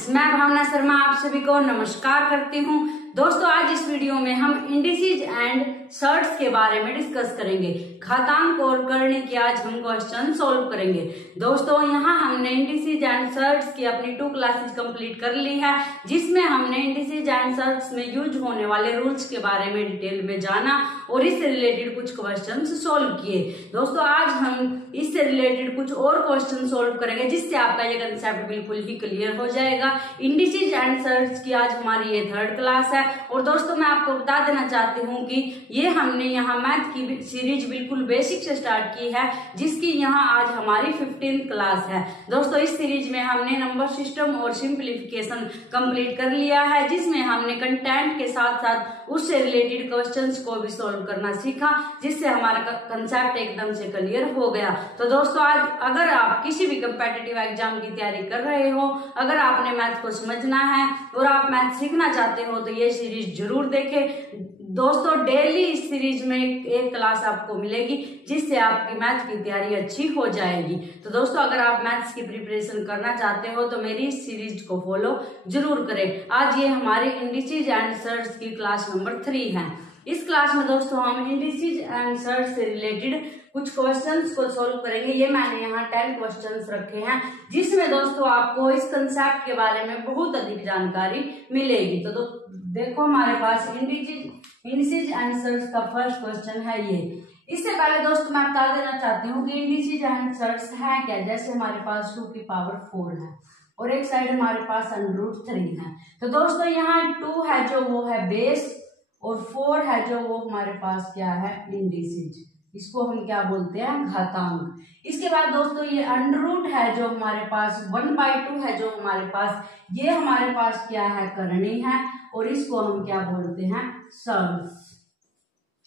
Friends, मैं भावना शर्मा आप सभी को नमस्कार करती हूँ। दोस्तों, आज इस वीडियो में हम इंडिसेज एंड सर्ट्स के बारे में डिस्कस करेंगे। घातांक और करणी की आज हम क्वेश्चन सॉल्व करेंगे। दोस्तों, यहाँ हमने इंडिसेज एंड सर्ट्स की अपनी 2 क्लासेस कंप्लीट कर ली है, जिसमें हमने इंडिसेज एंड सर्ट्स में यूज होने वाले रूल्स के बारे में डिटेल में जाना और इससे रिलेटेड कुछ क्वेश्चन सॉल्व किए। दोस्तों, आज हम इससे रिलेटेड कुछ और क्वेश्चन सॉल्व करेंगे, जिससे आपका ये कंसेप्ट बिल्कुल ही क्लियर हो जाएगा। इंडिसेज एंड सर्ट्स की आज हमारी ये 3rd क्लास है। और दोस्तों, मैं आपको बता देना चाहती हूँ कि ये हमने यहाँ मैथ की सीरीज बिल्कुल बेसिक से स्टार्ट की है, जिसकी यहाँ आज हमारी 15th क्लास है। दोस्तों, इस सीरीज में हमने नंबर सिस्टम और सिंप्लीफिकेशन कंप्लीट कर लिया है, जिसमें हमने कंटेंट के साथ साथ उससे रिलेटेड क्वेश्चंस को भी सॉल्व करना सीखा, जिससे हमारा कंसेप्ट एकदम से क्लियर हो गया। तो दोस्तों, आज अगर आप किसी भी कम्पिटिटिव एग्जाम की तैयारी कर रहे हो, अगर आपने मैथ को समझना है और आप मैथ सीखना चाहते हो, तो ये सीरीज जरूर देखें। दोस्तों, डेली इस सीरीज में एक क्लास आपको मिलेगी, जिससे आपकी मैथ की तैयारी अच्छी हो जाएगी। तो दोस्तों, अगर आप मैथ्स की प्रिपरेशन करना चाहते हो तो मेरी इस सीरीज को फॉलो जरूर करें। आज ये हमारी इंडिसेज एंड सर्ट्स की क्लास नंबर 3 है। इस क्लास में दोस्तों हम इंडिसेज एंड सर्ट्स से रिलेटेड कुछ क्वेश्चंस को सॉल्व करेंगे। ये मैंने यहाँ 10 क्वेश्चंस रखे हैं, जिसमें दोस्तों आपको इस कंसेप्ट के बारे में बहुत अधिक जानकारी मिलेगी। तो देखो, हमारे पास इंडिसेज एंड सर्ट्स का फर्स्ट क्वेश्चन है ये। इससे पहले दोस्तों मैं बता देना चाहती हूँ कि इंडिसेज एंड सर्ट्स है क्या। जैसे हमारे पास 2 की पावर 4 है और एक साइड हमारे पास √3 है। तो दोस्तों, यहाँ 2 है जो वो है बेस और 4 है जो वो हमारे पास क्या है, इंडिसेज। इसको हम क्या बोलते हैं, घातांक। इसके बाद दोस्तों ये अंडर है जो हमारे पास 1/2 है जो हमारे पास, ये हमारे पास क्या है, करणी है, और इसको हम क्या बोलते हैं, सर्ट्स।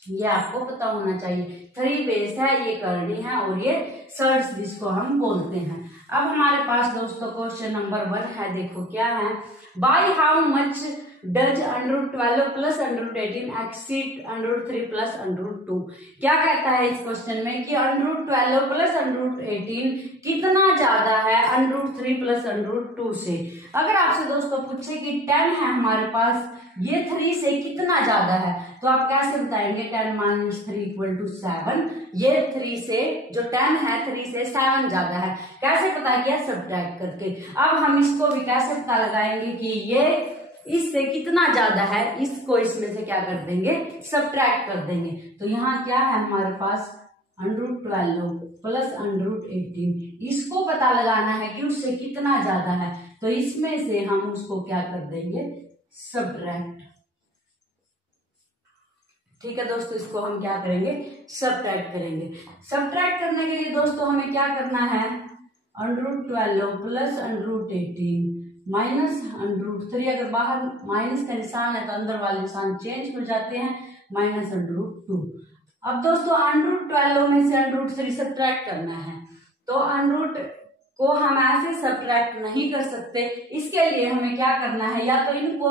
ये आपको पता होना चाहिए। 3 बेस है, ये करणी है, और ये सर्ट्स जिसको हम बोलते हैं। अब हमारे पास दोस्तों क्वेश्चन नंबर 1 है। देखो क्या है, by how much does √12 plus √18 exceed √3 plus √2। क्या कहता है इस क्वेश्चन में कि √12 प्लस √18 कितना ज्यादा है √3 प्लस √2 से। अगर आपसे दोस्तों पूछे कि 10 है हमारे पास, ये 3 से कितना ज्यादा है, तो आप कैसे बताएंगे 10 - 3 = 7। ये 3 से, जो 10 है 3 से 7 ज्यादा है। कैसे पता किया, सब्ट्रैक्ट करके। अब हम इसको भी कैसे पता लगाएंगे कि ये इससे कितना ज्यादा है, इसको इसमें से क्या कर देंगे, सब्ट्रैक्ट कर देंगे। तो यहाँ क्या है हमारे पास, √12 प्लस √18, इसको पता लगाना है कि उससे कितना ज्यादा है। तो इसमें से हम उसको क्या कर देंगे, सब्ट्रैक्ट। ठीक है दोस्तों, इसको हम क्या करेंगे, सब्ट्रैक्ट करेंगे। सब्ट्रैक्ट करने के लिए दोस्तों हमें क्या करना है, √12 प्लस √18 माइनस √3। अगर बाहर माइनस का निशान है तो अंदर वाले निशान चेंज हो जाते हैं, माइनस √2। अब दोस्तों √12 में से √3 सब्ट्रैक्ट करना है, तो √ को हम ऐसे सब्ट्रैक्ट नहीं कर सकते। इसके लिए हमें क्या करना है, या तो इनको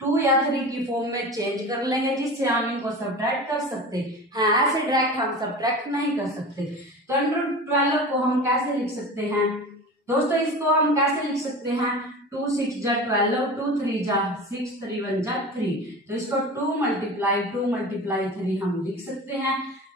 2 या 3 की फॉर्म में चेंज कर लेंगे, जिससे हम इनको सब्ट्रैक्ट कर सकते हैं। ऐसे डायरेक्ट हम सब्ट्रैक्ट नहीं कर सकते। तो √12 को हम कैसे लिख सकते हैं दोस्तों, इसको हम कैसे लिख सकते हैं, 2 × 6 = 12, 2 × 3 = 6, 3 × 1 = 3। तो इसको 2 × 3 हम लिख सकते हैं।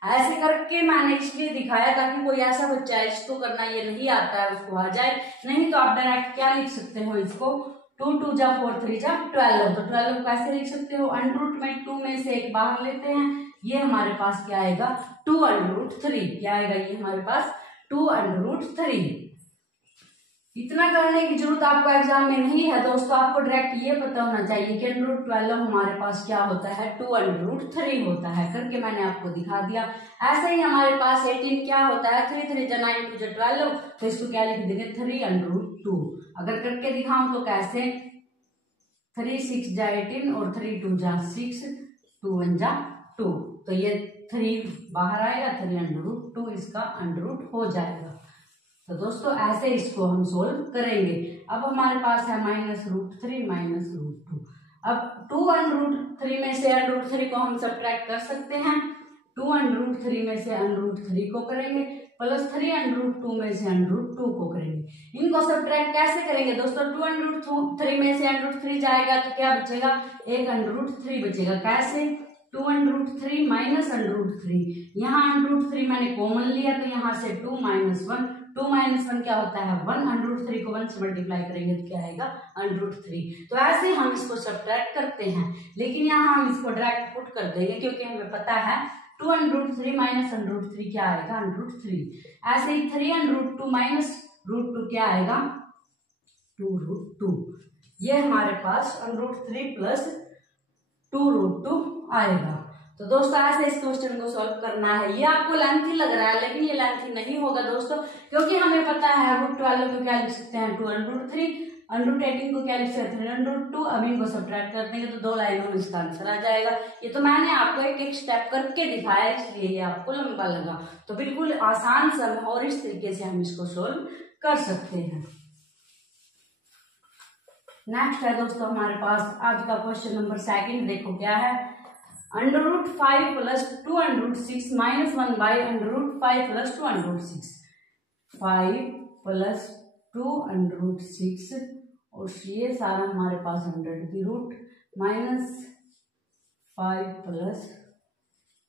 ऐसे करके मैंने इसलिए दिखाया ताकि कोई ऐसा बच्चा है जिसको करना ये नहीं आता है उसको आ जाए। नहीं तो आप डायरेक्ट क्या लिख सकते हो, इसको 2 × 2 = 4, 3 × 12। तो 12 को कैसे लिख सकते हो, √ में 2 में से एक बाहर लेते हैं, ये हमारे पास क्या आएगा, 2 √3। क्या आएगा, ये हमारे पास 2 √3। इतना करने की जरूरत आपको एग्जाम में नहीं है दोस्तों। आपको डायरेक्ट ये पता होना चाहिए कि √12 हमारे पास क्या होता है, 2 √3 होता है। करके मैंने आपको दिखा दिया। ऐसे ही हमारे पास 18 क्या होता है, 3 × 3 = 9, 2 × 12, तो इसको क्या लिख देंगे, 3 √2। अगर करके दिखाऊं तो कैसे, 3 × 6 = 18 और 3 × 2 = 6, 2 × 1 = 2। तो ये 3 बाहर आएगा, 3 √2 इसका √ हो जाएगा। तो दोस्तों ऐसे इसको हम सोल्व करेंगे। अब हमारे पास है -√3 -√2। अब 2 √3 में से √3 को हम सब्ट्रैक्ट कर सकते हैं। 2 √3 में से √3 को करेंगे +3 √2 में से √2 को करेंगे। इनको सब्ट्रैक्ट कैसे करेंगे दोस्तों? 2 √3 में से √3 जाएगा तो क्या बचेगा? एक √3 बचेगा। कैसे? 2 √3 माइनस √3, यहाँ √3 मैंने कॉमन लिया तो यहाँ से 2 - 1, 2 - 1 क्या होता है? 1, √3 को 1 से मल्टीप्लाई करेंगे तो क्या आएगा? √3। तो ऐसे हम इसको सब्ट्रैक्ट करते हैं, लेकिन यहाँ हम इसको डायरेक्ट पुट कर देंगे क्योंकि हमें पता है 2 √3 माइनस √3 क्या आएगा? √3। ऐसे ही 3 √2 माइनस √2 क्या आएगा? 2√2। ये हमारे पास √3 प्लस 2√2 आएगा। तो दोस्तों ऐसे इस क्वेश्चन को सॉल्व करना है। ये आपको लेंथी लग रहा है, लेकिन ये लेंथी नहीं होगा दोस्तों, क्योंकि हमें पता है √12 को क्या लिख सकते हैं? 2 √3, √18 को क्या लिख सकते हैं? 3 √2। अब इनको सब्ट्रैक्ट कर देंगे तो 2 लाइनों में इसका आंसर आ जाएगा। ये तो मैंने आपको एक एक स्टेप करके दिखाया, इसलिए ये आपको लंबा लगा। तो बिल्कुल आसान सा और इस तरीके से हम इसको सोल्व कर सकते हैं। नेक्स्ट है दोस्तों हमारे पास आज का क्वेश्चन नंबर 2। देखो क्या है? √5 + 2√6 - 1/√5 + 2√6। 5 + 2√6 और ये सारा हमारे पास 100 की रूट -5 +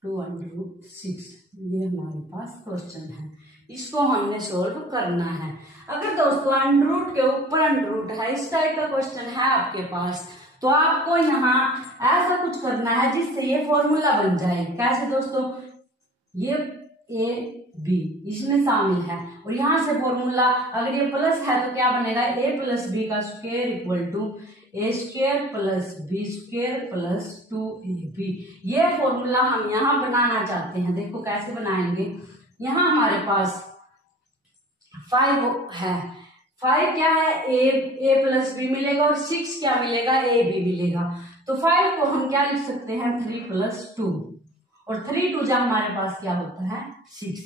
2√6। ये हमारे पास क्वेश्चन है, इसको हमने सोल्व करना है। अगर दोस्तों अंडर के ऊपर अंडर है, इस टाइप का क्वेश्चन है आपके पास, तो आपको यहाँ ऐसा कुछ करना है जिससे ये फॉर्मूला बन जाए। कैसे दोस्तों? ये ए बी इसमें शामिल है और यहाँ से फॉर्मूला अगर ये प्लस है तो क्या बनेगा? a + b का square equal to a² + b² + 2ab। ये फॉर्मूला हम यहाँ बनाना चाहते हैं। देखो कैसे बनाएंगे? यहाँ हमारे पास 5 है, 5 क्या है? a + b मिलेगा और 6 क्या मिलेगा? ab मिलेगा। तो 5 को हम क्या लिख सकते हैं? 3 + 2 और 3 2 जा हमारे पास क्या होता है? 6।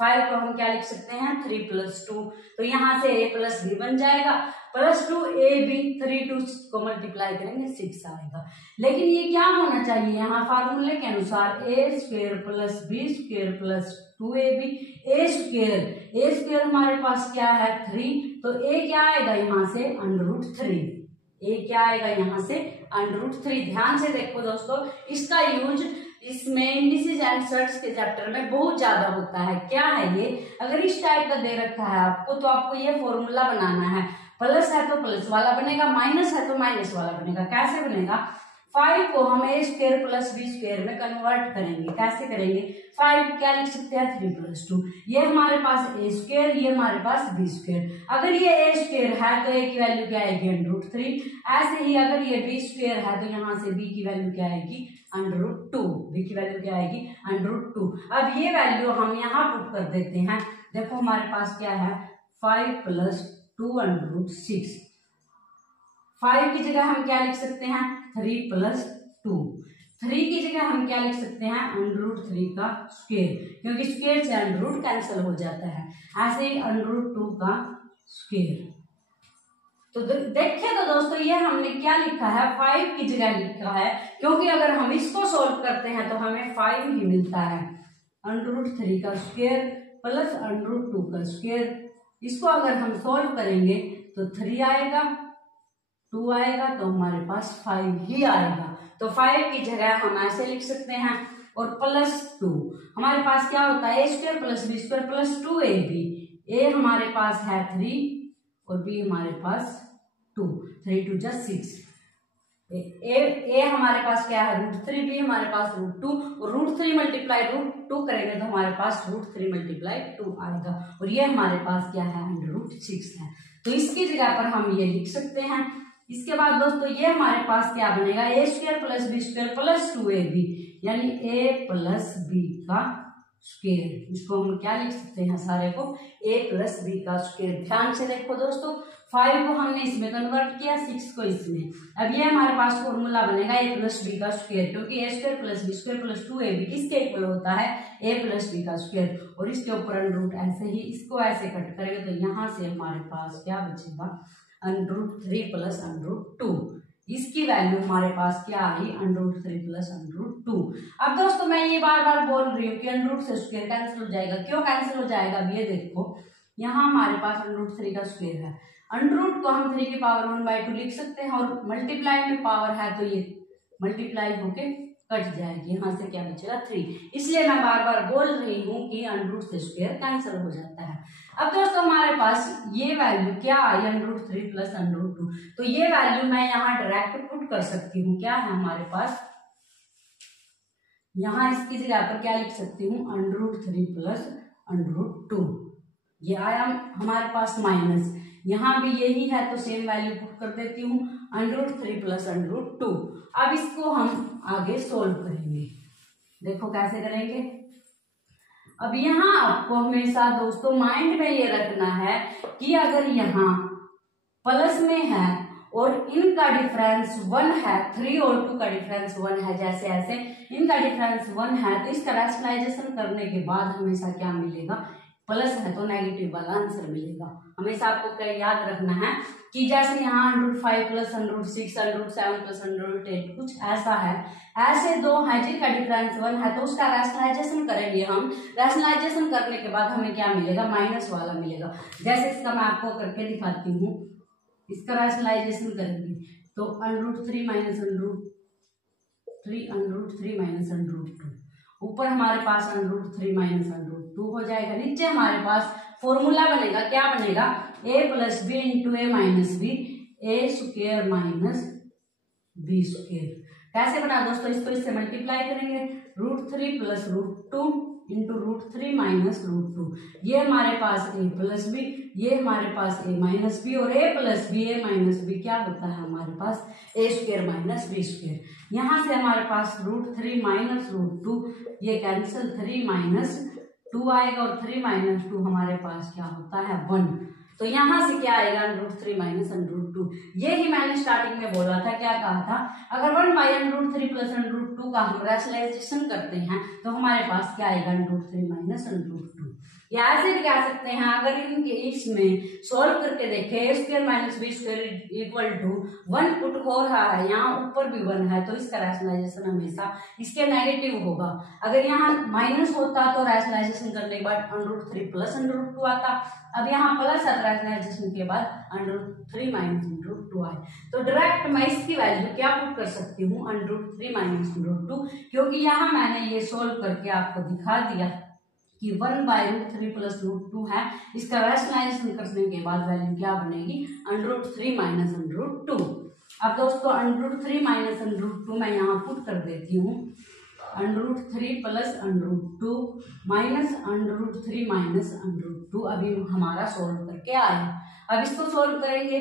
5 को हम क्या लिख सकते हैं? 3 + 2। तो यहाँ से a + b बन जाएगा +2ab, 3 2 को मल्टीप्लाई करेंगे 6 आएगा। लेकिन ये क्या होना चाहिए? यहाँ फार्मूले के अनुसार a² + b² + 2ab। a² हमारे पास क्या है? 3। तो a क्या आएगा यहाँ से? √3। a क्या आएगा यहाँ से? √3। ध्यान से देखो दोस्तों, इसका यूज इसमें इंडिसेस एंड सर्ट्स के चैप्टर में बहुत ज्यादा होता है। क्या है ये? अगर इस टाइप का दे रखा है आपको तो आपको ये फॉर्मूला बनाना है। प्लस है तो प्लस वाला बनेगा, माइनस है तो माइनस वाला बनेगा। कैसे बनेगा? 5 को हम a² + b² में कन्वर्ट करेंगे। कैसे करेंगे? 5 क्या लिख सकते हैं? 3 + 2। ये हमारे पास a², ये हमारे पास b²। अगर ये a² है तो a की वैल्यू क्या आएगी? √3। ऐसे ही अगर ये b² है तो यहाँ से b की वैल्यू क्या आएगी? √2। b की वैल्यू क्या आएगी? √2। अब ये वैल्यू हम यहाँ पुट कर देते हैं। देखो हमारे पास क्या है? 5 + 2√6। 5 की जगह हम क्या लिख सकते हैं? 3 + 2। 3 की जगह हम क्या लिख सकते हैं? √3 का स्क्वायर, क्योंकि स्क्वायर से अंडर कैंसिल हो जाता है। ऐसे ही √2 का स्क्वायर। तो देखिए तो दोस्तों ये हमने क्या लिखा है? 5 की जगह लिखा है, क्योंकि अगर हम इसको सोल्व करते हैं तो हमें 5 ही मिलता है। √3 का स्क्वायर प्लस √2 का स्क्वायर, इसको अगर हम सोल्व करेंगे तो 3 आएगा, 2 आएगा, तो हमारे पास 5 ही आएगा। तो 5 की जगह हम ऐसे लिख सकते हैं और +2 हमारे पास क्या होता है? a² + b² + 2ab। a हमारे पास है 3 और b हमारे पास 2, 3 2 जा 6। a हमारे पास क्या है? √3, b हमारे पास √2 और √3 × √2 करेंगे तो हमारे पास √3 × 2 आएगा और ये हमारे पास क्या है? √6 है। तो इसकी जगह पर हम ये लिख सकते हैं। इसके बाद दोस्तों ये हमारे पास क्या बनेगा? a² + b² + 2ab, यानी a + b का स्क्वायर। इसको हम क्या लिख सकते हैं? सारे को a + b का स्क्वायर। ध्यान से देखो दोस्तों, 5 को हमने इसमें कन्वर्ट किया, 6 को इसमें। अब ये हमारे पास फॉर्मूला बनेगा a + b का स्क्वायर, क्योंकि a² + b² + 2ab किसके इक्वल होता है? a + b का स्क्वायर। और इसके ऊपर √ ऐसे ही इसको ऐसे कट करेंगे तो यहाँ से हमारे पास क्या बचेगा? √3 + √2। इसकी वैल्यू हमारे पास क्या आई, √3 प्लस √2। अब दोस्तों मैं ये बार बार बोल रही हूँ कि √3 से स्क्वायर कैंसिल हो जाएगा। क्यों कैंसिल हो जाएगा, अब ये देखो यहाँ हमारे पास √3 का स्क्वायर है, √2 को हम 3 की पावर 1/2 लिख सकते हैं, और मल्टीप्लाई में पावर है तो ये मल्टीप्लाई होके कट जाएगी, यहाँ से क्या बचेगा 3। इसलिए मैं बार बार बोल रही हूँ कि √3 से स्क्वायर कैंसिल हो जाता है। अब दोस्तों हमारे पास ये वैल्यू क्या आई, √3 प्लस √2, तो ये वैल्यू मैं यहाँ डायरेक्ट पुट कर सकती हूँ। क्या है हमारे पास, यहाँ इसकी जगह पर क्या लिख सकती हूँ, √3 प्लस √2। ये आया हमारे पास माइनस, यहाँ भी यही है तो सेम वैल्यू पुट कर देती हूँ, √3 प्लस √2। अब इसको हम आगे सोल्व करेंगे, देखो कैसे करेंगे। अब यहाँ आपको हमेशा दोस्तों माइंड में ये रखना है कि अगर यहाँ प्लस में है और इनका डिफरेंस 1 है, 3 और 2 का डिफरेंस 1 है, जैसे ऐसे इनका डिफरेंस 1 है, तो इसका रैशनलाइजेशन करने के बाद हमेशा क्या मिलेगा, प्लस है तो नेगेटिव वाला आंसर मिलेगा। हमेशा आपको क्या याद रखना है कि जैसे यहाँ √5 प्लस √6, √7 प्लस √8 कुछ ऐसा है, ऐसे दो हैं जिनका डिफरेंस 1 है, तो उसका रैशनलाइजेशन करेंगे हम। रैशनलाइजेशन करने के बाद हमें क्या मिलेगा, माइनस वाला मिलेगा। जैसे इसका मैं आपको करके दिखाती हूँ, इसका रैशनलाइजेशन करेंगे तो √3 माइनस √3 माइनस √2, ऊपर हमारे पास √3 माइनस √2 हो जाएगा। नीचे हमारे पास फॉर्मूला बनेगा, क्या बनेगा, a plus B into A minus B, A square minus B square. कैसे बना दोस्तों, इसको इससे मल्टीप्लाई करेंगे, √3 प्लस √2 इंटू √3 माइनस √2। ये हमारे पास a प्लस बी, ये हमारे पास a माइनस बी, और a plus B a minus B क्या होता है हमारे पास a square minus B square. यहाँ से हमारे पास √3 माइनस √2, ये कैंसिल, 3 माइनस 2 आएगा, और 3 माइनस 2 हमारे पास क्या होता है 1। तो यहाँ से क्या आएगा, √3 माइनस √2। ये ही मैंने स्टार्टिंग में बोला था, क्या कहा था, अगर 1/√3 प्लस √2 का हम रैशनलाइजेशन करते हैं तो हमारे पास क्या आएगा, √3 माइनस √2। या ऐसे भी कह सकते हैं, अगर इनके इसमें सोल्व करके देखें, a square minus B square equal to 1 put हो रहा है, यहाँ ऊपर भी 1 है, तो इसका रैशनलाइजेशन हमेशा इसके नेगेटिव होगा। अगर यहाँ माइनस होता तो रैशनलाइजेशन करने के बाद √3 प्लस √2 आता। अब यहाँ प्लस है, रैशनलाइजेशन के बाद √3 माइनस √2 आए, तो डायरेक्ट मैं इसकी वैल्यू क्या पुट कर सकती हूँ, √3 माइनस √2, क्योंकि यहाँ मैंने ये सोल्व करके आपको दिखा दिया कि 1/√3 प्लस √2 है। इसका रैशनलाइजेशन करने के बाद वैल्यू क्या बनेगी, √3 माइनस √2। अब दोस्तों √3 माइनस √2 मैं यहाँ पुट कर देती हूँ, √3 प्लस √2 माइनस √3 माइनस √2। अभी हमारा सोल्व करके आया। अब इसको सोल्व करेंगे,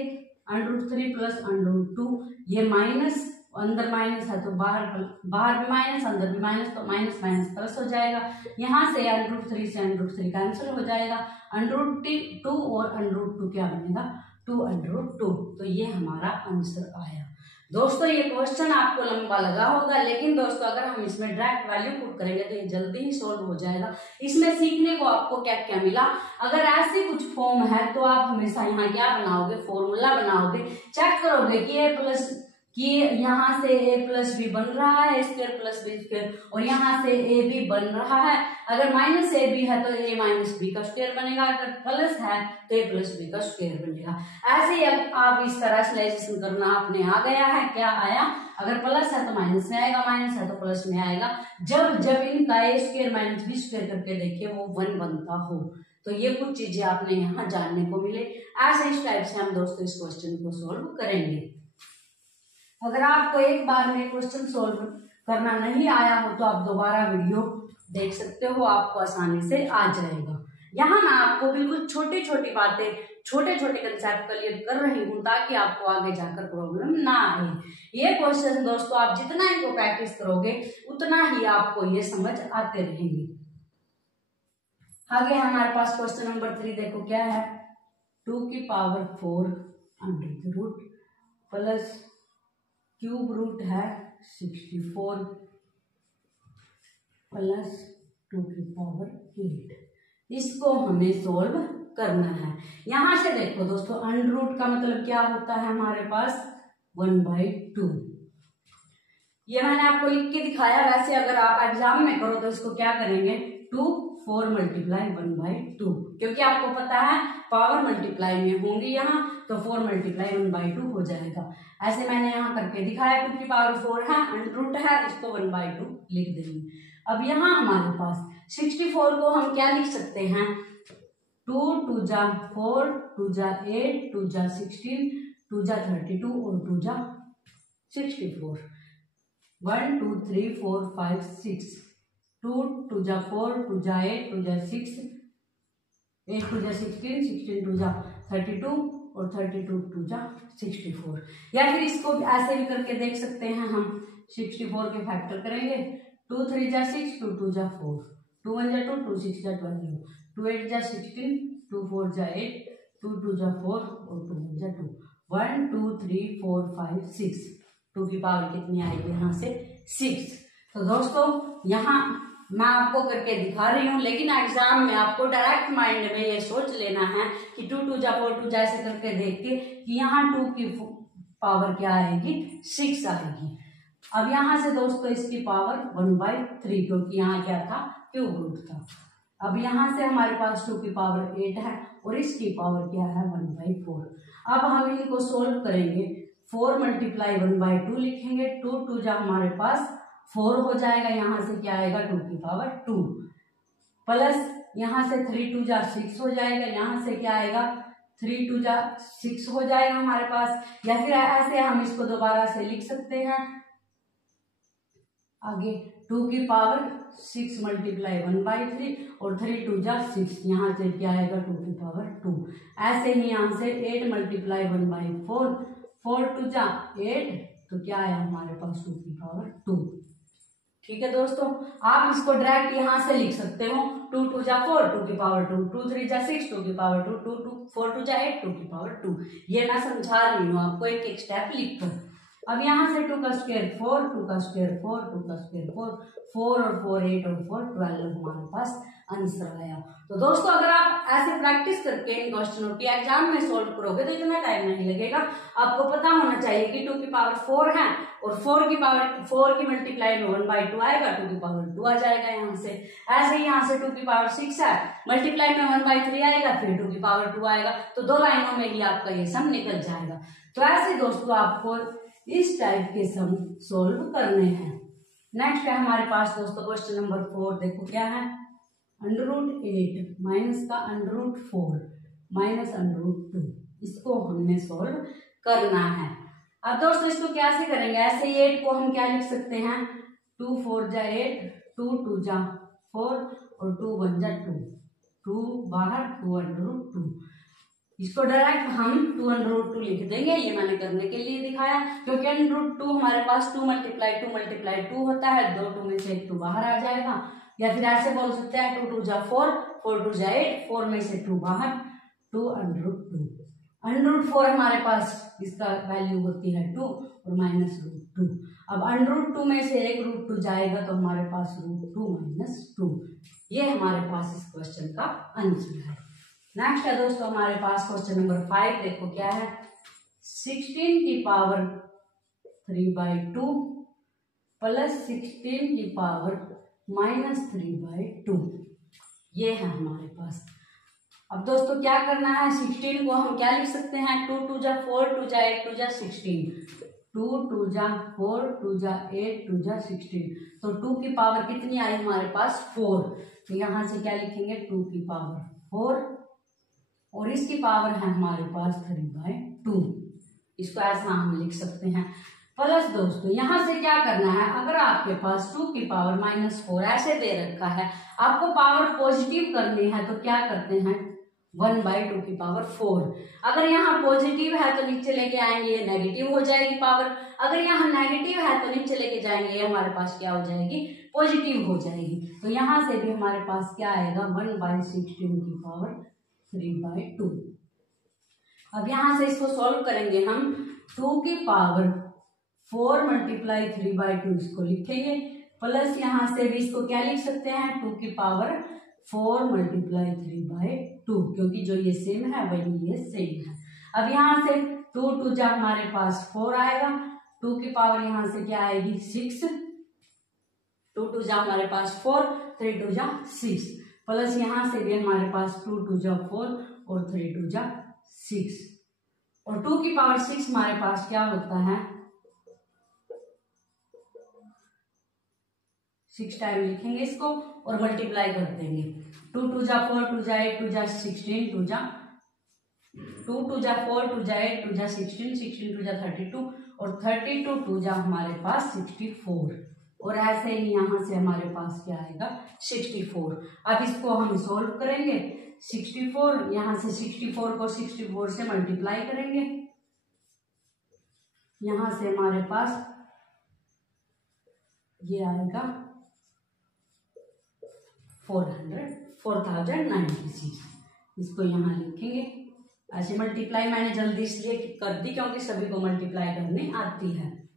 √3 प्लस √2, ये माइनस अंदर माइनस है तो बाहर भी माइनस, अंदर भी माइनस, तो माइनस माइनस प्लस हो जाएगा। यहाँ से √3 से √3 कैंसिल हो जाएगा, √2 और √2 क्या बनेगा, 2√2। तो ये हमारा आंसर आया। दोस्तों ये क्वेश्चन आपको लंबा लगा होगा, लेकिन दोस्तों अगर हम इसमें डायरेक्ट वैल्यू पुट करेंगे तो ये जल्दी ही सोल्व हो जाएगा। इसमें सीखने को आपको क्या क्या मिला, अगर ऐसे कुछ फॉर्म है तो आप हमेशा यहाँ क्या बनाओगे, फॉर्मूला बनाओगे, चेक करोगे कि a प्लस कि यहाँ से a प्लस बी बन रहा है, स्क्वायर प्लस बी स्क्वायर, और यहाँ से a भी बन रहा है। अगर माइनस a भी है तो a माइनस बी का स्क्वायर बनेगा, अगर प्लस है तो a प्लस बी का स्क्वायर बनेगा। ऐसे ही अब आप इस तरह रैशनलाइजेशन करना आपने आ गया है, क्या आया, अगर प्लस है तो माइनस में आएगा, माइनस है तो प्लस में आएगा। जब जब इनका a square minus B square करके देखिए वो 1 बनता हो। तो ये कुछ चीजें आपने यहाँ जानने को मिले। ऐसे इस टाइप से हम दोस्तों इस क्वेश्चन को सोल्व करेंगे। अगर आपको एक बार में क्वेश्चन सोल्व करना नहीं आया हो तो आप दोबारा वीडियो देख सकते हो, आपको आसानी से आ जाएगा। यहाँ मैं आपको बिल्कुल छोटी छोटी बातें, छोटे छोटे कंसेप्ट क्लियर कर रही हूँ ताकि आपको आगे जाकर प्रॉब्लम ना आए। ये क्वेश्चन दोस्तों आप जितना इनको प्रैक्टिस करोगे उतना ही आपको ये समझ आते रहेंगे। आगे हमारे पास क्वेश्चन नंबर 3 देखो क्या है, 2 की power 4 under the root plus cube root है 64 प्लस 2 की पावर 8। इसको हमें सोल्व करना है। यहां से देखो दोस्तों, अंडर रूट का मतलब क्या होता है हमारे पास, 1/2। ये मैंने आपको लिख के दिखाया, वैसे अगर आप एग्जाम में करो तो इसको क्या करेंगे 2 4 मल्टीप्लाई 1/2, क्योंकि आपको पता है पावर मल्टीप्लाई में होंगी यहाँ, तो 4 मल्टीप्लाई 1/2 हो जाएगा। ऐसे मैंने यहाँ करके दिखाया, 2 की पावर 4 है, अंडर है, इसको 1/2 लिख देंगे। अब यहाँ हमारे पास 64 को हम क्या लिख सकते हैं 2 2 जा 4 2 जा 8 2 जा 16 2 जा 32 और 2 जा 64। 1 2 3 4 5 6 2 2 जा 4 2 जा 8 2 जा 6 8 2 जा 16 16 2 जा 32 और 32 2 जा 64। या फिर इसको ऐसे भी करके देख सकते हैं हम, 64 के फैक्टर करेंगे, 2 3 जा 6 2 2 जा 4 2 1 जा 2 2 6 जा 12 2 8 जा 16 2 4 जा 8 2 2 जा 4 और 2 1 जा 2 1 2 3 4 5 6 2 की पावर कितनी आएगी यहाँ से 6। तो दोस्तों यहाँ मैं आपको करके दिखा रही हूँ, लेकिन एग्जाम में आपको डायरेक्ट माइंड में ये सोच लेना है कि 2 2 जा 4 2 जा ऐसे करके देख के कि यहाँ 2 की पावर क्या आएगी 6 आएगी। अब यहाँ से दोस्तों इसकी पावर 1/3, क्योंकि यहाँ क्या था क्यूब रूट था। अब यहाँ से हमारे पास 2 की पावर 8 है और इसकी पावर क्या है 1/4। अब हम इनको सोल्व करेंगे, 4 मल्टीप्लाई 1/2 लिखेंगे, 2 2 जा हमारे पास 4 हो जाएगा, यहाँ से क्या आएगा 2 की पावर 2 प्लस यहाँ से 3 2 जा 6 हो जाएगा, यहाँ से क्या आएगा 3 2 जा 6 हो जाएगा हमारे पास। या फिर ऐसे हम इसको दोबारा से लिख सकते हैं आगे 2 की पावर 6 मल्टीप्लाई 1/3 और 3 2 जा 6, यहाँ से क्या आएगा 2 की पावर 2। ऐसे ही यहाँ से 8 मल्टीप्लाई 1/4 4 2 जा 8, तो क्या आया हमारे पास 2 की पावर 2। ठीक है दोस्तों, आप इसको डायरेक्ट यहाँ से लिख सकते हो 2 2 जा 4 2 की पावर 2 2 3 जा 6 2 की पावर 2 2 2 4 2 जा 8 2 की पावर 2। ये मैं समझा रही हूँ आपको एक एक स्टेप लिख कर। अब यहाँ से 2 का स्क्वायर 4 2 का स्क्वायर 4 2 का स्क्वायर 4 4 और 4 8 और 4 12 हमारे पास आंसर आया। तो दोस्तों अगर आप ऐसे प्रैक्टिस करके इन क्वेश्चनों की एग्जाम में सॉल्व करोगे तो इतना टाइम नहीं लगेगा। आपको पता होना चाहिए कि 2 की पावर 4 है और 4 की पावर 4 की मल्टीप्लाई में 1/2 आएगा, 2 की पावर 2 आ जाएगा यहाँ से। ऐसे ही यहाँ से 2 की पावर 6 है, मल्टीप्लाई में 1/3 आएगा, फिर 2 की पावर 2 आएगा, तो 2 लाइनों में ही आपका ये सम निकल जाएगा। तो ऐसे दोस्तों आपको इस टाइप के सम सोल्व करने हैं। नेक्स्ट है हमारे पास दोस्तों क्वेश्चन नंबर 4, देखो क्या है √8 माइनस का √4 माइनस √2, इसको हमने सोल्व करना है। अब दोस्तों इसको कैसे करेंगे, ऐसे ही 8 को हम क्या लिख सकते हैं 2 4 जा 8 2 2 जा 4 और 2 1 जा 2 2 बाहर 2 √2, इसको डायरेक्ट हम 2 √2 लिख देंगे। ये मैंने करने के लिए दिखाया, क्योंकि √2 हमारे पास 2 मल्टीप्लाई 2 होता है, 2 2 में से 1 2 बाहर आ जाएगा। या फिर ऐसे बोल सकते हैं 2 2 जा 4 4 2 जा 8 4 में से 2 बाहर 2 √2। √4 हमारे पास इसका वैल्यू होती है 2 और माइनस √2। अब √2 में से एक √2 जाएगा तो हमारे पास √2 माइनस 2। ये हमारे पास इस क्वेश्चन का आंसर है। नेक्स्ट है दोस्तों हमारे पास क्वेश्चन नंबर 5, देखो क्या है 16 की पावर 3/2 प्लस 16 की पावर माइनस 3/2, ये है हमारे पास। अब दोस्तों क्या करना है, 16 को हम क्या लिख सकते हैं 2 2 जा 4 2 जा 8 2 जा 16 2 2 जा 4 2 जा 8 2 जा 16, तो 2 की पावर कितनी आई हमारे पास 4, तो यहाँ से क्या लिखेंगे 2 की पावर 4 और इसकी पावर है हमारे पास 3/2, इसको ऐसा हम लिख सकते हैं। प्लस दोस्तों यहाँ से क्या करना है, अगर आपके पास 2 की पावर -4 ऐसे दे रखा है, आपको पावर पॉजिटिव करनी है तो क्या करते हैं 1/2 की पावर 4। अगर यहाँ पॉजिटिव है तो नीचे लेके आएंगे ये नेगेटिव हो जाएगी पावर, अगर यहाँ नेगेटिव है तो नीचे लेके जाएंगे ये हमारे पास क्या हो जाएगी पॉजिटिव हो जाएगी। तो यहाँ से भी हमारे पास क्या आएगा 1/16 की पावर 3/2। अब यहाँ से इसको सॉल्व करेंगे हम, 2 की पावर 4 मल्टीप्लाई 3/2 इसको लिखेंगे, प्लस यहाँ से भी इसको क्या लिख सकते हैं 2 की पावर 4 मल्टीप्लाई 3/2, क्योंकि जो ये सेम है वही ये सेम है। अब यहाँ से 2 2 जा हमारे पास 4 आएगा, 2 की पावर यहाँ से क्या आएगी 6, 2 2 जा हमारे पास 4, 3 2 जा 6, प्लस यहाँ से भी हमारे पास 2 2 जा 4 और 3 2 जा 6, और 2 की पावर 6 हमारे पास क्या होता है 6 टाइम लिखेंगे इसको और मल्टीप्लाई कर देंगे। 2 2 जा 4, 2 जा 8, 2 जा 16, 2 जा 2 2 जा 4, 2 जा 8, 2 जा 16, 16 2 जा 32 और 32 2 जा हमारे पास 64, और ऐसे ही यहाँ से हमारे पास क्या आएगा 64। अब इसको हम सोल्व करेंगे। 64 यहाँ से 64 को 64 से मल्टीप्लाई करेंगे, यहाँ से हमारे पास ये आएगा 4096। इसको यहाँ लिखेंगे ऐसे। मल्टीप्लाई मैंने जल्दी इसलिए कर दी क्योंकि सभी को मल्टीप्लाई करने आती है,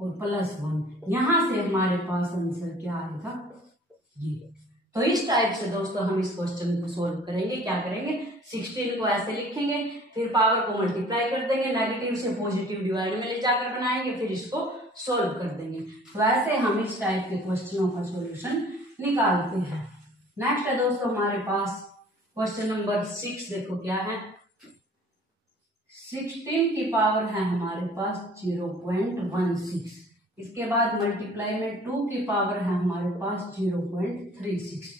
और +1 यहाँ से हमारे पास आंसर क्या आएगा ये। तो इस टाइप से दोस्तों हम इस क्वेश्चन को सोल्व करेंगे। क्या करेंगे 16 को ऐसे लिखेंगे, फिर पावर को मल्टीप्लाई कर देंगे, नेगेटिव से पॉजिटिव डिवाइड में ले जाकर बनाएंगे, फिर इसको सोल्व कर देंगे। तो ऐसे हम इस टाइप के क्वेश्चनों का सॉल्यूशन निकालते हैं। नेक्स्ट है दोस्तों हमारे पास क्वेश्चन नंबर 6। देखो क्या है, 16 की पावर है हमारे पास 0.16, इसके बाद मल्टीप्लाई में 2 की पावर है हमारे पास 0.36।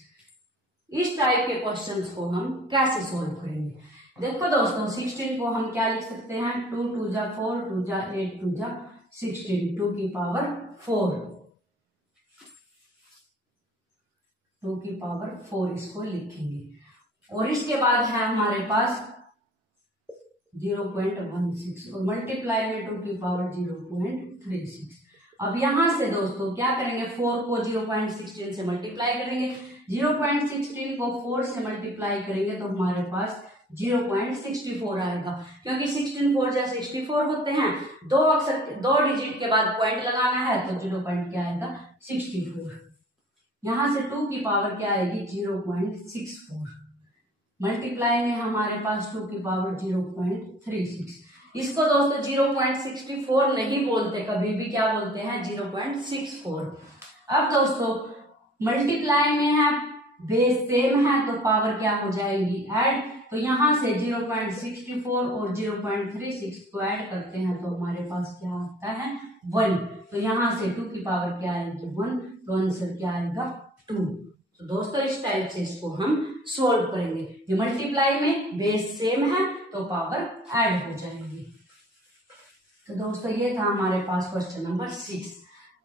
इस टाइप के क्वेश्चंस को हम कैसे सोल्व करेंगे। देखो दोस्तों 16 को हम क्या लिख सकते हैं 2 2 जा 4, 2 जा 8, 2 जा 16, 2 की पावर 4, 2 की पावर 4 इसको लिखेंगे, और इसके बाद है हमारे पास 0.16 और मल्टीप्लाई में 2 की पावर 0.36। अब यहां से दोस्तों क्या करेंगे 4 को 0.16 से मल्टीप्लाई करेंगे, 0.16 को 4 से मल्टीप्लाई करेंगे तो हमारे पास 0.64 आएगा, क्योंकि 16 4 जा 64 होते हैं, दो डिजिट के बाद पॉइंट लगाना है तो 0 पॉइंट क्या आएगा 64। यहां से 2 की पावर क्या आएगी 0.64, मल्टीप्लाई में हमारे पास 2 की पावर 0.36। इसको दोस्तों 0.64 नहीं बोलते, कभी भी क्या बोलते हैं 0.64। अब दोस्तों मल्टीप्लाई में है, बेस सेम है तो पावर क्या हो जाएगी ऐड, तो यहाँ से 0.64 और 0.36 को ऐड करते हैं तो हमारे पास क्या आता है 1, तो यहाँ से 2 की पावर क्या आएगी 1, तो आंसर क्या आएगा 2। तो दोस्तों इस टाइप से इसको हम सोल्व करेंगे। ये मल्टीप्लाई में बेस सेम है तो पावर ऐड हो जाएगी। तो दोस्तों ये था हमारे पास क्वेश्चन नंबर 6।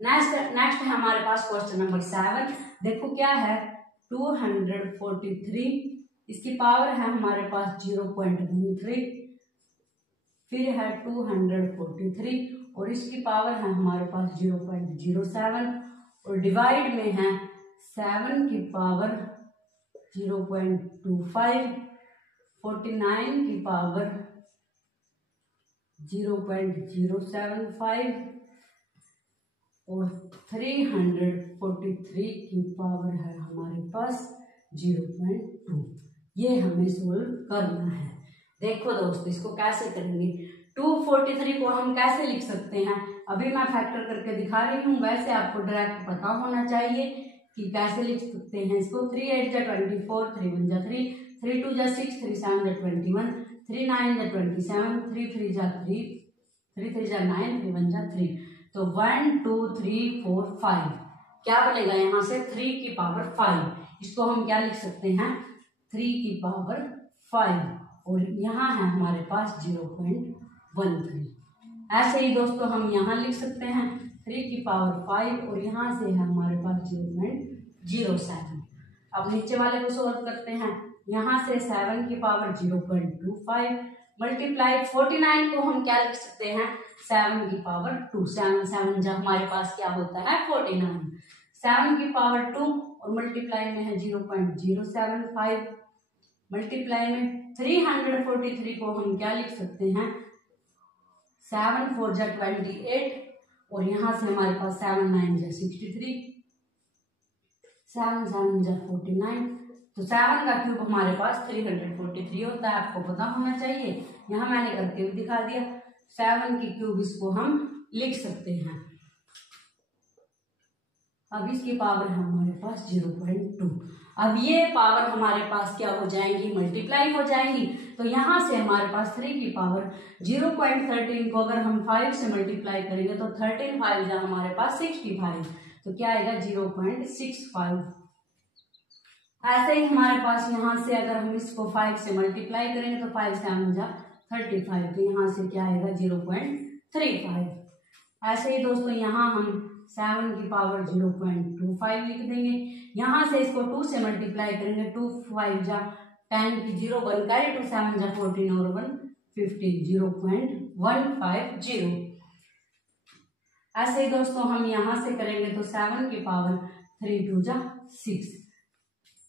नेक्स्ट है हमारे पास क्वेश्चन नंबर 7। देखो क्या है 243, इसकी पावर है हमारे पास 0.13, फिर है 243 और इसकी पावर है हमारे पास 0.07, और डिवाइड में है 7 की पावर 0.25, 49 की पावर 0.075 और 343 की पावर है हमारे पास 0.2। ये हमें सोल्व करना है। देखो दोस्तों इसको कैसे करेंगे, 243 को हम कैसे लिख सकते हैं, अभी मैं फैक्टर करके दिखा रही हूँ, वैसे आपको डायरेक्ट पता होना चाहिए कि कैसे लिख सकते हैं इसको। 3 8 जा 24, 3 1 जा 3, 3 2 जा 6, 3 7 जा 21, 3 9 जा 27, 3 3 जा 3, 3 3 जा 9, 3 1 जा 3, तो 1 2 3 4 5 क्या बनेगा यहाँ से 3 की पावर 5। इसको हम क्या लिख सकते हैं 3 की पावर 5, और यहाँ है हमारे पास 0.13। ऐसे ही दोस्तों हम यहाँ लिख सकते हैं 3 की पावर 5 और यहाँ से है हमारे पास 0.07। अब नीचे वाले को सोल्व करते हैं, यहाँ से 7 की पावर 0.25 मल्टीप्लाई 49 को हम क्या लिख सकते हैं 7 की पावर 2, 7 7 जब हमारे पास क्या होता है 49, 7 की पावर 2 और मल्टीप्लाई में है 0.075, मल्टीप्लाई में 343 को हम क्या लिख सकते हैं 7 4 जा 28 और यहाँ से हमारे पास 7 9 जा 63, 7 7 जा 49, तो 7 का क्यूब हमारे पास 343 होता है, आपको पता होना चाहिए। यहाँ मैंने करके भी दिखा दिया। 7 की क्यूब इसको हम लिख सकते हैं। अब इसकी पावर है हमारे पास 0.2। अब ये पावर हमारे पास क्या हो जाएंगी, मल्टीप्लाई हो जाएंगी। तो यहाँ से हमारे पास 3 की पावर 0.13 को अगर हम 5 से मल्टीप्लाई करेंगे तो 13 5 जा हमारे पास 65, तो क्या आएगा 0.65। ऐसे ही हमारे पास यहाँ से अगर हम इसको 5 से मल्टीप्लाई करेंगे तो 5 7 जा 35, तो यहाँ से क्या आएगा 0.35। ऐसे ही दोस्तों यहाँ हम 7 की पावर 0.25 लिख देंगे। यहाँ से इसको 2 से मल्टीप्लाई करेंगे, 2 5 जा 10 की 0 1 कैरी 2 7 जा 14 और 1 15, 0.150। ऐसे ही दोस्तों हम यहाँ से करेंगे तो 7 की पावर 3 2 जा 6,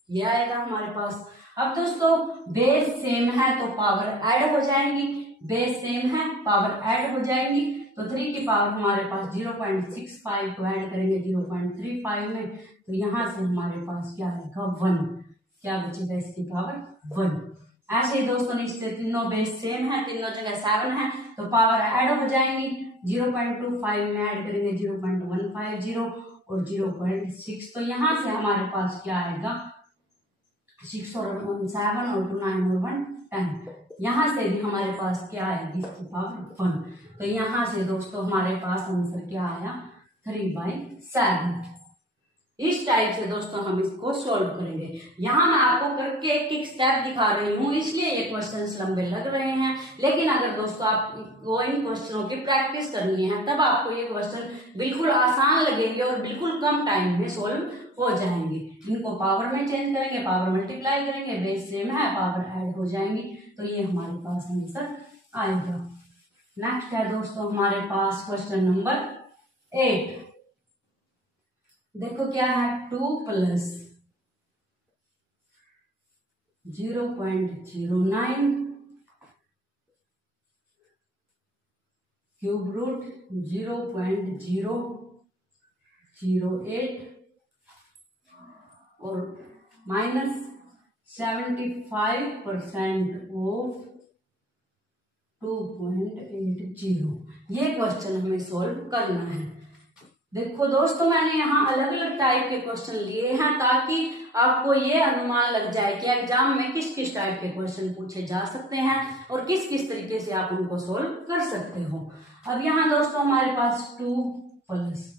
ये आएगा हमारे पास। अब दोस्तों बेस सेम है तो पावर ऐड हो जाएंगी, बेस सेम है पावर ऐड हो जाएंगी। तो 3 की पावर हमारे पास 0.65 को ऐड करेंगे 0.35 में, तो यहाँ से हमारे पास क्या आएगा 1, क्या बचेगा इसकी पावर 1। ऐसे ही दोस्तों इससे तीनों बेस सेम है, तीनों जगह 7 है तो पावर ऐड हो जाएंगी। 0.25 में ऐड करेंगे 0.150 और 0.6, तो यहाँ से हमारे पास क्या आएगा 6 और 1 7 और 2 9 और 1 10। यहाँ से भी हमारे पास क्या आएगी इसकी पावर 1, तो यहाँ से दोस्तों हमारे पास आंसर क्या आया 3/7। इस टाइप से दोस्तों हम इसको सॉल्व करेंगे। यहाँ मैं आपको करके एक एक स्टेप दिखा रही हूँ, इसलिए ये क्वेश्चंस लंबे लग रहे हैं। लेकिन अगर दोस्तों आपको इन क्वेश्चनों की प्रैक्टिस करनी है तब आपको ये क्वेश्चन बिल्कुल आसान लगेंगे और बिल्कुल कम टाइम में सॉल्व हो जाएंगे। इनको पावर में चेंज करेंगे, पावर मल्टीप्लाई करेंगे, बेस सेम है, पावर ऐड हो जाएंगी, तो ये हमारे पास आंसर आएगा। नेक्स्ट है दोस्तों हमारे पास क्वेश्चन नंबर 8। देखो क्या है 2 + 0.09 क्यूब रूट 0.008 और -75% ऑफ 2.80। ये क्वेश्चन हमें सॉल्व करना है। देखो दोस्तों मैंने यहाँ अलग अलग टाइप के क्वेश्चन लिए हैं ताकि आपको ये अनुमान लग जाए कि एग्जाम में किस किस टाइप के क्वेश्चन पूछे जा सकते हैं और किस किस तरीके से आप उनको सॉल्व कर सकते हो। अब यहाँ दोस्तों हमारे पास 2 +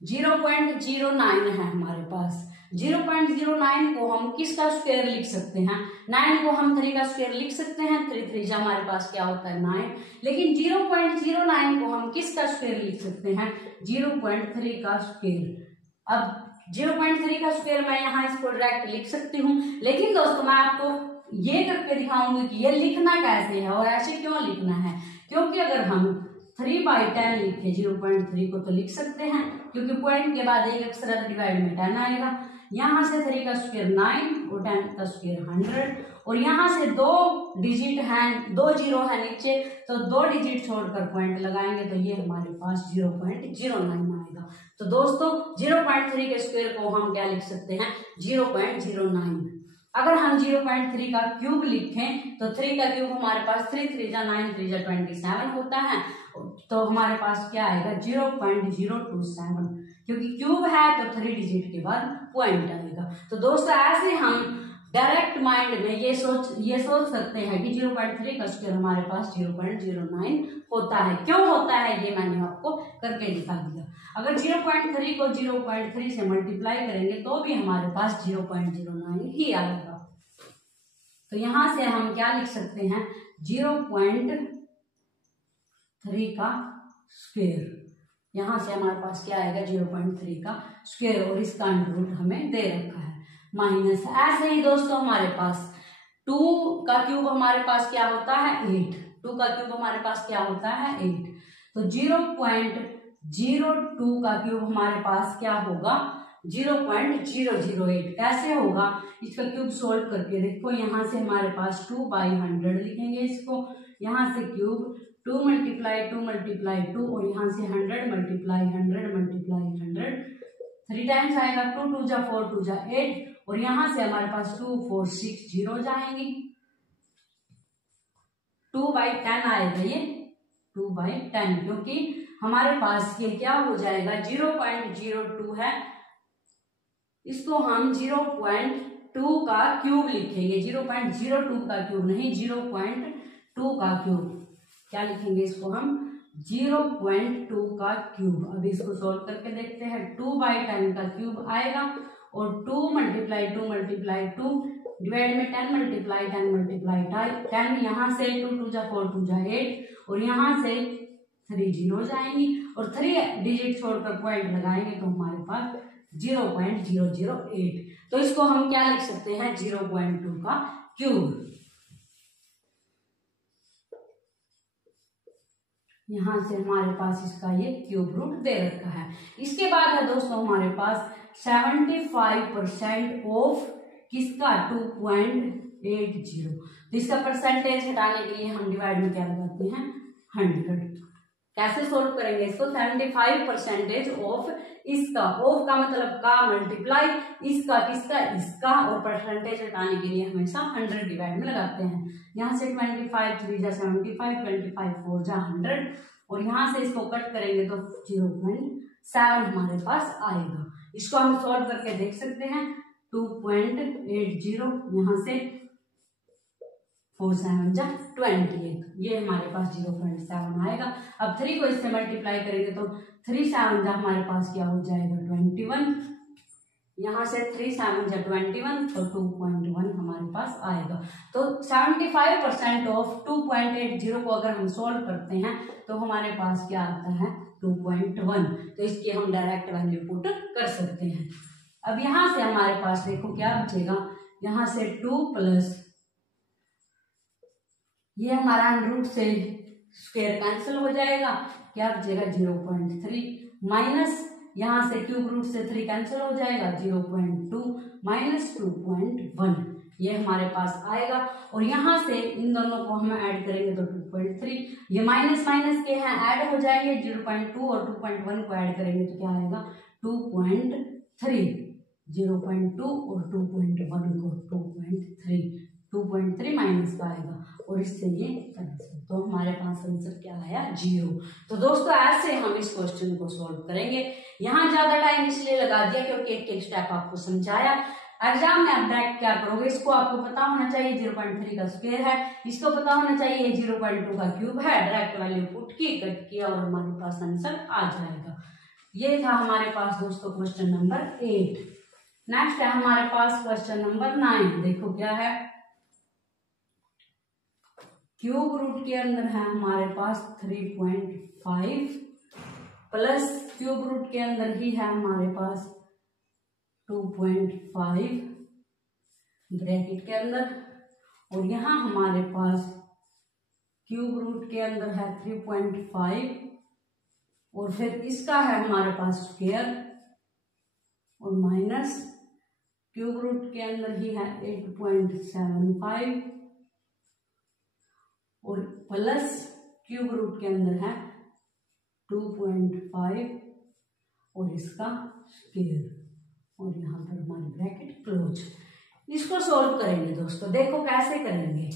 0.09 है हमारे पास। 0.09 को हम किसका स्क्वायर लिख सकते हैं, 9 को हम 3 का स्क्वायर लिख सकते हैं, 3 3 जा हमारे पास क्या होता है 9। लेकिन 0.09 को हम किसका स्क्वायर लिख सकते हैं, 0.3 का स्क्वायर। अब 0.3 का स्क्वायर मैं यहाँ इसको डायरेक्ट लिख सकती हूँ, लेकिन दोस्तों मैं आपको ये करके दिखाऊंगी कि ये लिखना कैसे है और ऐसे क्यों लिखना है। क्योंकि अगर हम 3/10 लिखे 0.3 को तो लिख सकते हैं, क्योंकि पॉइंट के बाद एक अक्षर डिवाइड में 10 आएगा। यहाँ से 3 का स्क्वायर 9 और 10 का स्क्वायर 100, और यहाँ से 2 डिजिट हैं, 2 जीरो है नीचे, तो 2 डिजिट छोड़कर पॉइंट लगाएंगे तो ये हमारे पास 0.09 आएगा। तो दोस्तों 0.3 के स्क्वायर को हम क्या लिख सकते हैं 0.09। अगर हम 0.3 का क्यूब लिखें तो 3 का क्यूब हमारे पास 3 3 जा 9 3 जा 27 होता है, तो हमारे पास क्या आएगा 0.027, क्योंकि क्यूब है तो 3 डिजिट के बाद पॉइंट आएगा। तो दोस्तों ऐसे हम डायरेक्ट माइंड में ये सोच सकते हैं कि 0.3 का स्क्वायर हमारे पास 0.09 होता है। क्यों होता है ये मैंने आपको करके दिखा दिया। अगर 0.3 को 0.3 से मल्टीप्लाई करेंगे तो भी हमारे पास 0.09 ही आएगा। तो यहां से हम क्या लिख सकते हैं 0.3 का स्क्वायर। यहां से हमारे पास क्या आएगा 0.3 का स्क्वायर, और इसका अंडर रूट हमें दे रखा है माइनस। ऐसे ही दोस्तों हमारे पास 2 का क्यूब हमारे पास क्या होता है 8। 2 का क्यूब हमारे पास क्या होता है 8। तो 0.02 का क्यूब हमारे पास क्या होगा 0.008। कैसे होगा, इसका क्यूब सोल्व करके देखो। यहाँ से हमारे पास 2/100 लिखेंगे इसको, यहाँ से क्यूब 2 × 2 × 2 और यहाँ से 100 × 100 × 100 3 टाइम्स आएगा। 2 2 जा 4 2 जा 8 और यहाँ से हमारे पास 2 4 6 0 जाएंगी, 2/10 आएगा ये, 2/10, क्योंकि हमारे पास ये क्या हो जाएगा 0.02 है, इसको हम 0.2 का क्यूब लिखेंगे, 0.02 का क्यूब नहीं, 0.2 का क्यूब। क्या लिखेंगे इसको हम 0.2 का क्यूब। अभी इसको सोल्व करके देखते हैं। 2/10 का क्यूब आएगा और 2 × 2 × 2 डिवाइड में 10 × 10 × 10, यहाँ से 2 2 जा 4 2 जा 8 और यहाँ से 3 0 जाएंगी और 3 डिजिट छोड़कर पॉइंट लगाएंगे तो हमारे पास 0.008। तो इसको हम क्या लिख सकते हैं 0.2 का क्यूब। यहाँ से हमारे पास इसका ये क्यूब रूट दे रखा है। इसके बाद है दोस्तों हमारे पास 75% ऑफ किसका 2.80। तो इसका परसेंटेज हटाने के लिए हम डिवाइड में क्या लगाते हैं 100। कैसे सोल्व करेंगे इसको 75% ऑफ इसका, ऑफ का मतलब का मल्टीप्लाई इसका किसका इसका, और परसेंटेज हटाने के लिए हमेशा 100 डिवाइड में लगाते हैं। यहाँ से 25 3 जा 75, 25 4 जा 100 और यहाँ से इसको कट करेंगे तो 0.7 हमारे पास आएगा। इसको हम सॉल्व करके देख सकते हैं 2.80, यहाँ से 4 7 जा 28, ये हमारे पास 0.7 आएगा। अब 3 को इससे मल्टीप्लाई करेंगे तो 3 7 जा हमारे पास क्या हो जाएगा 21, यहाँ से 3 7 जा 21 तो 2.1 हमारे पास आएगा। तो 75% ऑफ 2.80 को अगर हम सोल्व करते हैं तो हमारे पास क्या आता है 2.1। तो इसकी हम डायरेक्ट वैल्यू पुट कर सकते हैं। अब यहाँ से हमारे पास देखो क्या बचेगा, यहाँ से 2 प्लस ये हमारा रूट से स्क्वायर कैंसिल हो जाएगा, क्या बचेगा 0.3 माइनस यहाँ से क्यूब रूट से 3 कैंसिल हो जाएगा 0.2 माइनस 2.1, ये हमारे पास आएगा। और यहाँ से इन दोनों को हम ऐड करेंगे तो 2.3, ये माइनस माइनस के हैं ऐड हो जाएंगे 0.2 और 2.1 को ऐड करेंगे तो क्या आएगा 2.3, 0.2 और 2.1 को 2.3 माइनस का आएगा और इससे ये कैंसिल, तो हमारे पास आंसर क्या आया 0। तो दोस्तों ऐसे हम इस क्वेश्चन को सॉल्व करेंगे। यहाँ ज्यादा टाइम इसलिए लगा दिया क्योंकि एक एक स्टेप आपको समझाया। एग्जाम में आप डायरेक्ट क्या करोगे, इसको आपको पता होना चाहिए 0.3 का स्क्वायर है, इसको पता होना चाहिए 0.2 का क्यूब है, डायरेक्ट वैल्यू पुट की, कट किया और हमारे पास आंसर आ जाएगा। ये था हमारे पास दोस्तों क्वेश्चन नंबर 8। नेक्स्ट है हमारे पास क्वेश्चन नंबर 9। देखो क्या है, क्यूब रूट के अंदर है हमारे पास 3.5 प्लस क्यूब रूट के अंदर ही है हमारे पास 2.5 ब्रैकेट के अंदर, और यहाँ हमारे पास क्यूब रूट के अंदर है 3.5 और फिर इसका है हमारे पास स्क्वायर और माइनस क्यूब रूट के अंदर ही है 8.75 और प्लस क्यूब रूट के अंदर है 2.5 और इसका स्क्वायर और यहाँ पर हमारी ब्रैकेट क्लोज। इसको सोल्व करेंगे दोस्तों, देखो कैसे करेंगे।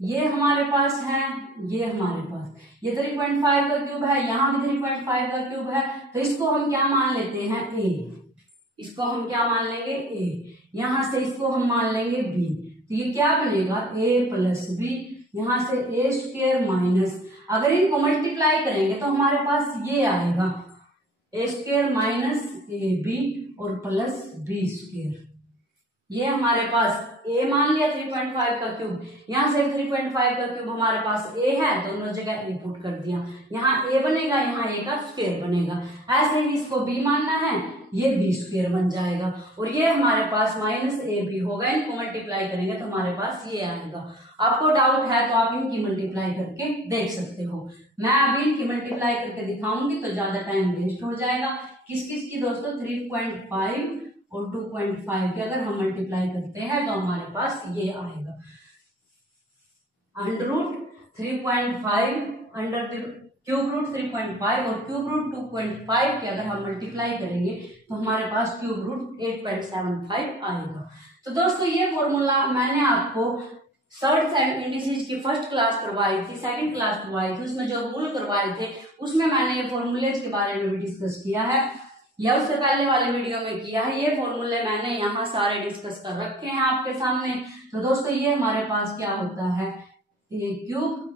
ये हमारे पास है, ये हमारे पास, ये 3.5 का क्यूब है, यहाँ भी 3.5 का क्यूब है, तो इसको हम क्या मान लेते हैं a, इसको हम क्या मान लेंगे a, यहाँ से इसको हम मान लेंगे b, तो ये क्या बनेगा a प्लस b, यहाँ से a स्क्वायर माइनस, अगर इनको मल्टीप्लाई करेंगे तो हमारे पास ये आएगा a स्क्वायर माइनस ab और प्लस b स्क्वायर। ये हमारे पास a मान लिया 3.5 का क्यूब, यहाँ से 3.5 का क्यूब हमारे पास a है, दोनों जगह a पुट कर दिया, यहाँ a बनेगा, यहाँ a का स्क्वायर बनेगा। ऐसे ही इसको b मानना है, ये b स्क्वायर बन जाएगा और ये हमारे पास माइनस ab होगा, इनको मल्टीप्लाई करेंगे तो हमारे पास ये आएगा। आपको डाउट है तो आप इनकी मल्टीप्लाई करके देख सकते हो। मैं अभी इनकी मल्टीप्लाई करके दिखाऊंगी तो ज्यादा टाइम वेस्ट हो जाएगा। किस किस की दोस्तों 3.5 और 2.5 के अगर हम मल्टीप्लाई करते हैं तो हमारे पास ये आएगा under root 3.5 under cube root 3.5 और क्यूब रूट 2.5 के अगर हम मल्टीप्लाई करेंगे तो हमारे पास क्यूब रूट 8.75 आएगा। तो दोस्तों ये फॉर्मूला मैंने आपको सर्ट्स एंड इंडिसेज की फर्स्ट क्लास करवाई थी, सेकंड क्लास करवाई थी, उसमें जो रूल करवाए थे उसमें मैंने ये फॉर्मूलेज के बारे में भी डिस्कस किया है, या उससे पहले वाले वीडियो में किया है। ये फॉर्मूले मैंने यहाँ सारे डिस्कस कर रखे हैं आपके सामने। तो दोस्तों ये हमारे पास क्या होता है, a cube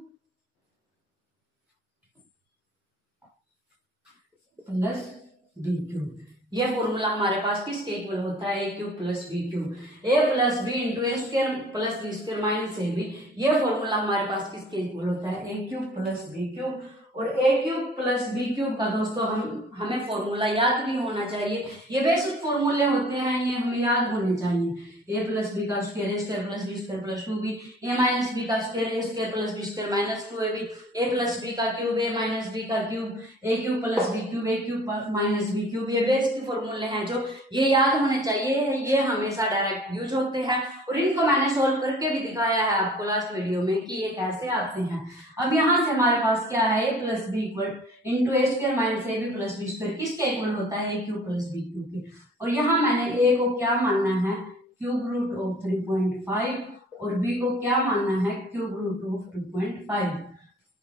plus b cube. ये फॉर्मूला हमारे पास किसके इक्वल होता है, a cube plus b cube. A plus B into a square plus b square minus a b. ये फॉर्मूला हमारे पास किसके इक्वल होता है, a cube plus b cube. और a cube plus b cube का दोस्तों हमें फॉर्मूला याद भी होना चाहिए। ये बेसिक फॉर्मूले होते हैं, ये हमें याद होने चाहिए। ए प्लस बी का square a square plus b square plus 2b, a minus b का square a square plus b square minus 2ab, a plus b का क्यूब ए माइनस बी का cube, a cube plus b cube, a cube minus b cube. ये basic फॉर्मूले हैं जो ये याद होने चाहिए, ये हमेशा डायरेक्ट यूज होते हैं और इनको मैंने सोल्व करके भी दिखाया है आपको लास्ट वीडियो में कि ये कैसे आते हैं। अब यहाँ से हमारे पास क्या है, a plus b equal into a square minus a b plus b square किसके इक्वल होता है, a cube plus b cube के। और यहाँ मैंने ए को क्या मानना है, क्यूब रूट ऑफ 3.5 और b को क्या मानना है, क्यूब रूट ऑफ 2.5।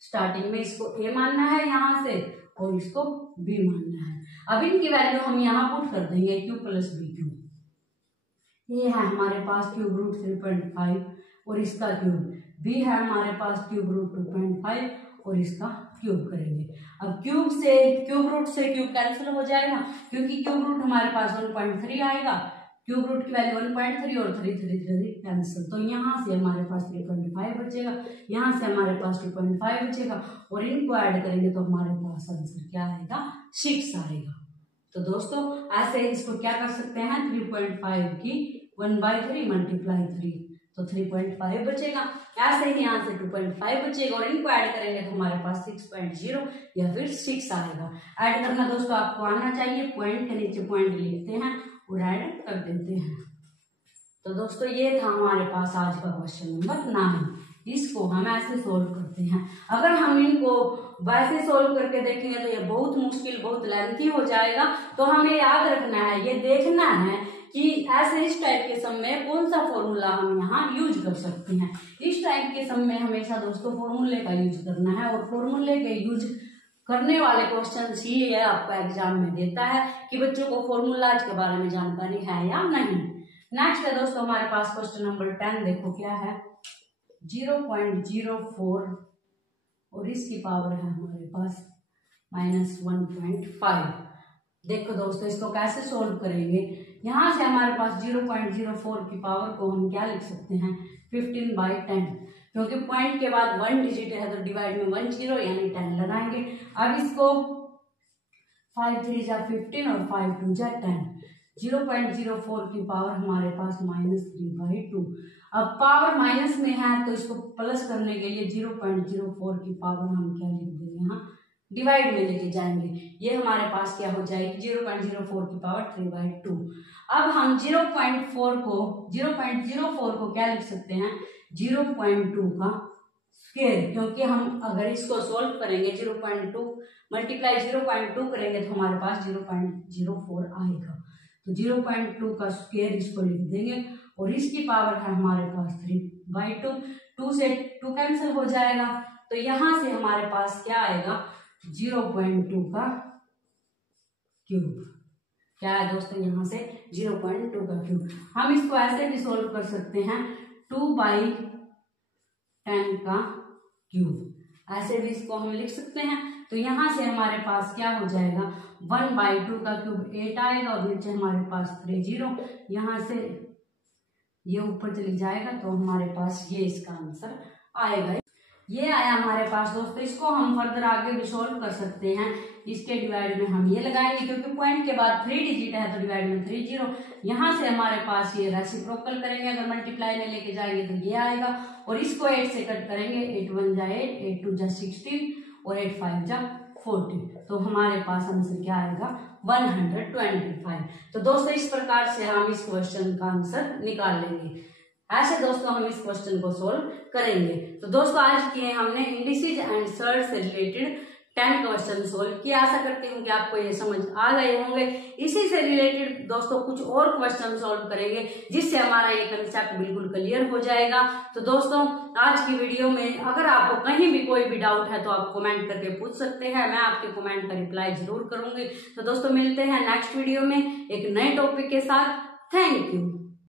स्टार्टिंग में इसको a मानना है यहाँ से और इसको b मानना है। अब इनकी वैल्यू हम यहाँ पुट कर देंगे, क्यूब प्लस बी क्यूब। ये है हमारे पास क्यूब रूट 3.5 और इसका क्यूब, b है हमारे पास क्यूब रूट 2.5 और इसका क्यूब करेंगे। अब क्यूब रूट से क्यूब कैंसिल हो जाएगा क्योंकि क्यूब रूट हमारे पास 1.3 आएगा, क्यूब रूट की वैल्यू 1.3 और 3 कैंसिल। तो यहाँ से हमारे पास 3.5 बचेगा, यहाँ से हमारे पास 2.5 बचेगा और इनको ऐड करेंगे तो हमारे पास आंसर क्या आएगा, 6 आएगा। तो दोस्तों ऐसे इसको क्या कर सकते हैं, 3.5 की 1/3 मल्टीप्लाई 3 तो 3.5 बचेगा। ऐसे ही यहाँ से 2.5 बचेगा और इनको ऐड करेंगे तो हमारे पास 6.0 या फिर 6 आएगा। ऐड करना दोस्तों आपको आना चाहिए, पॉइंट के नीचे पॉइंट लिखते हैं और ऐड कर देते हैं। तो दोस्तों ये था हमारे पास आज का क्वेश्चन नंबर 9। इसको हम ऐसे सोल्व करते हैं। अगर हम इनको वैसे सोल्व करके देखेंगे तो ये बहुत मुश्किल, बहुत लेंथी हो जाएगा। तो हमें याद रखना है, ये देखना है कि ऐसे इस टाइप के सम में कौन सा फॉर्मूला हम यहाँ यूज कर सकते हैं। इस टाइप के सम में हमेशा दोस्तों फॉर्मूले का यूज करना है और फॉर्मूले के यूज करने वाले क्वेश्चन ही ये आपको एग्जाम में देता है कि बच्चों को फॉर्मूलाज के बारे में जानकारी है या नहीं। नेक्स्ट है दोस्तों हमारे पास क्वेश्चन नंबर 10। देखो क्या है, 0.04 और इसकी पावर है हमारे पास -1.5। देखो दोस्तों इसको कैसे सोल्व करेंगे। यहाँ से हमारे पास 0.04 की पावर को हम क्या लिख सकते हैं, 15/10, क्योंकि पॉइंट के बाद 1 डिजिट है तो डिवाइड में 1 0 यानी 10 लगाएंगे। अब इसको 5 3 जा 15 और 5 2 जा 10। 0.04 की पावर हमारे पास -3/2। अब पावर माइनस में है तो इसको प्लस करने के लिए 0.04 की पावर हम क्या लिख देंगे, यहाँ डिवाइड में लेके जाएंगे। ये हमारे पास क्या हो जाएगी, 0.04 की पावर 3/2। अब हम 0.04 को क्या लिख सकते हैं, 0.2 का स्क्वायर, क्योंकि हम अगर इसको सोल्व करेंगे 0.2 मल्टीप्लाई 0.2 करेंगे तो हमारे पास 0.04 आएगा। तो 0.2 का स्क्वायर इसको लिख देंगे और इसकी पावर है हमारे पास 3/2। 2 से 2 कैंसिल हो जाएगा तो यहाँ से हमारे पास क्या आएगा, 0.2 का क्यूब। क्या है दोस्तों, यहाँ से 0.2 का क्यूब। हम इसको ऐसे भी सोल्व कर सकते हैं, 2/10 का क्यूब, ऐसे भी इसको हम लिख सकते हैं। तो यहाँ से हमारे पास क्या हो जाएगा, 1/2 का क्यूब 8 आएगा और नीचे हमारे पास 3 0, यहाँ से ये ऊपर चली जाएगा तो हमारे पास ये इसका आंसर आएगा। ये आया हमारे पास दोस्तों। इसको हम फर्दर आगे भी सोल्व कर सकते हैं। इसके डिवाइड में हम ये लगाएंगे क्योंकि पॉइंट के बाद 3 डिजिट है तो डिवाइड में 3 0। यहाँ से हमारे पास ये रेसिप्रोकल करेंगे, अगर मल्टीप्लाई में लेके जाएंगे तो ये आएगा और इसको 8 से कट करेंगे, 8 1 जा 8, 8 2 जा 16 और 8 5 जा 40। तो हमारे पास आंसर क्या आएगा, 125। तो दोस्तों इस प्रकार से हम इस क्वेश्चन का आंसर निकाल लेंगे। ऐसे दोस्तों हम इस क्वेश्चन को सोल्व करेंगे। तो दोस्तों आज किए हमने इंडिसेज एंड सर्ट्स से रिलेटेड 10 क्वेश्चन सोल्व किए। आशा करती हूँ कि आपको ये समझ आ गए होंगे। इसी से रिलेटेड दोस्तों कुछ और क्वेश्चन सॉल्व करेंगे जिससे हमारा ये कंसेप्ट बिल्कुल क्लियर हो जाएगा। तो दोस्तों आज की वीडियो में अगर आपको कहीं भी कोई भी डाउट है तो आप कमेंट करके पूछ सकते हैं, मैं आपके कमेंट का रिप्लाई जरूर करूंगी। तो दोस्तों मिलते हैं नेक्स्ट वीडियो में एक नए टॉपिक के साथ। Thank you.